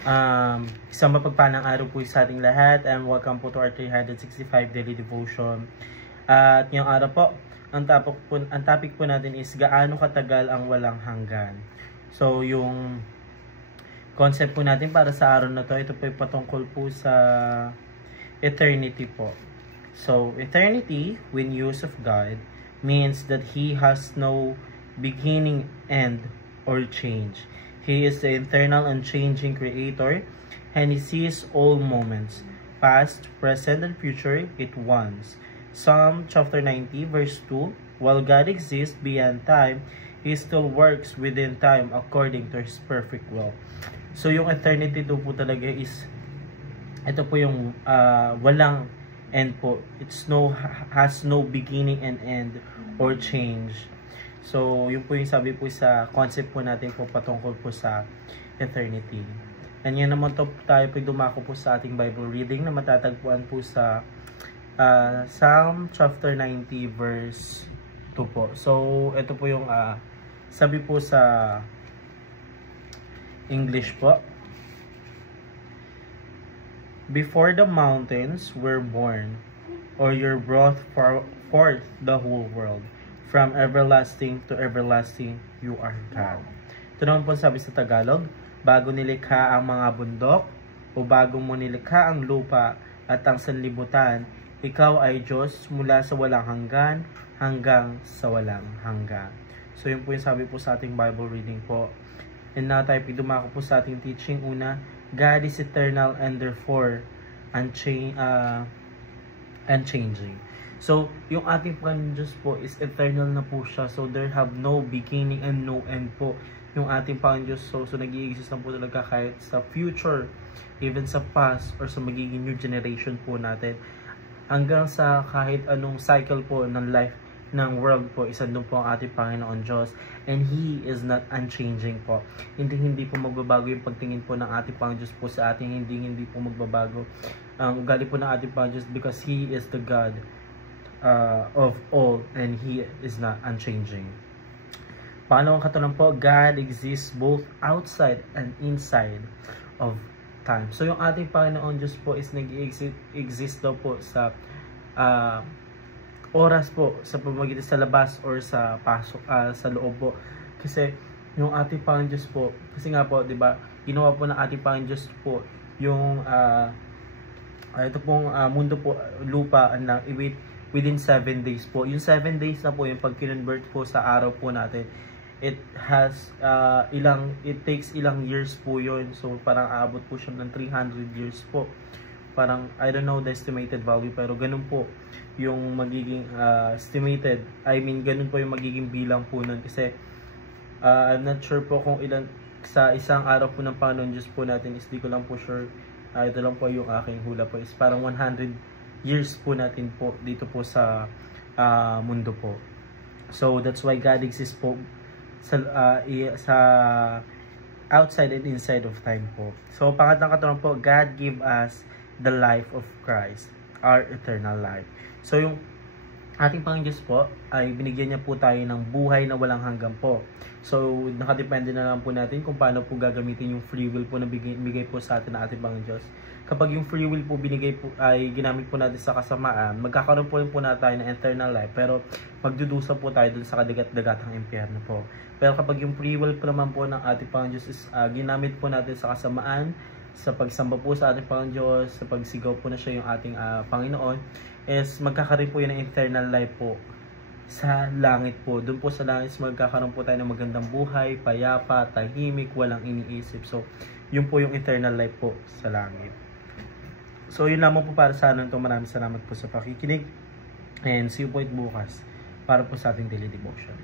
Isang mapagpalang araw po sa ating lahat and welcome po to our 365 daily devotion. At ngayong araw po, ang topic po natin is gaano katagal ang walang hanggan. So yung concept po natin para sa araw na to, ito po ay patungkol po sa eternity po. So eternity, when used of God, means that He has no beginning, end, or change. He is the eternal, unchanging Creator, and He sees all moments, past, present, and future, at once. Psalm chapter 90, verse 2, while God exists beyond time, He still works within time according to His perfect will. So, yung eternity do po talaga is, ito po yung walang end po. Has no beginning and end or change. So, yun po yung sabi po sa concept po natin po patungkol po sa eternity. And yan naman to tayo po dumako po sa ating Bible reading na matatagpuan po sa Psalm chapter 90 verse 2 po. So, ito po yung sabi po sa English po. Before the mountains were born, or your brought forth the whole world, from everlasting to everlasting, you are God. Ito naman po sabi sa Tagalog, bago nilikha ang mga bundok, o bago mo nilikha ang lupa at ang sanlibutan, ikaw ay Diyos mula sa walang hanggan hanggang sa walang hanggan. So yun po yung sabi po sa ating Bible reading po. And now tayo dumako po sa ating teaching. Una, God is eternal and therefore unchanging. So, yung ating Panginoon Diyos po is eternal na po siya. So, there have no beginning and no end po. Yung ating Panginoon Diyos, so nag-i-exist lang po talaga kahit sa future, even sa past, or sa magiging new generation po natin. Hanggang sa kahit anong cycle po ng life ng world po, isa doon po ang ating Panginoon Diyos. And He is not unchanging po. Hindi po magbabago yung pagtingin po ng ating Panginoon Diyos po sa ating hindi po magbabago. Ang ugali po ng ating Panginoon Diyos because He is the God of all and He is not unchanging. Pangalawang katanungan po, God exists both outside and inside of time. So yung ating Panginoon Diyos po is nag-exist daw po sa oras po, sa pamamagitan sa labas or sa pasok, sa loob po. Kasi yung ating Panginoon Diyos po, kasi nga po, 'di ba? Ginawa po ng ating Panginoon Diyos po yung ito pong mundo po, lupa na within 7 days po. Yung 7 days na po, yung pag kinonvert po sa araw po natin, it takes ilang years po yun. So, parang aabot po siya ng 300 years po. Parang, I don't know the estimated value, pero ganun po yung magiging estimated. I mean, ganun po yung magiging bilang po nun. Kasi, I'm not sure po kung ilan, sa isang araw po ng Panginoon Diyos po natin, is di ko lang po sure. Ito lang po yung aking hula po, is parang 100 years po natin po dito po sa mundo po. So that's why God exists po sa outside and inside of time po. So pangatlong katanungan po, God give us the life of Christ, our eternal life. So yung ating Panginoon Diyos po ay binigyan niya po tayo ng buhay na walang hanggan po. So nakadepende na lang po natin kung paano po gagamitin yung free will po na bigay po sa atin ng ating Panginoon Diyos. Kapag yung free will po binigay po ay ginamit po natin sa kasamaan, magkakaroon po rin po na tayo ng eternal life, pero magdudusa po tayo dun sa kadagat-dagatang impyerno po. Pero kapag yung free will po naman po ng ating Panginoon Diyos is ginamit po natin sa kasamaan, sa pagsamba po sa ating Panginoon Diyos, sa pagsigaw po na siya yung ating Panginoon, is magkakaroon po yun ng eternal life po sa langit po. Doon po sa langit magkakaroon po tayo ng magandang buhay, payapa, tahimik, walang iniisip. So, yun po yung eternal life po sa langit. So, yun lamang po para sa atin. Maraming salamat po sa pakikinig. And see you po bukas para po sa ating daily devotion.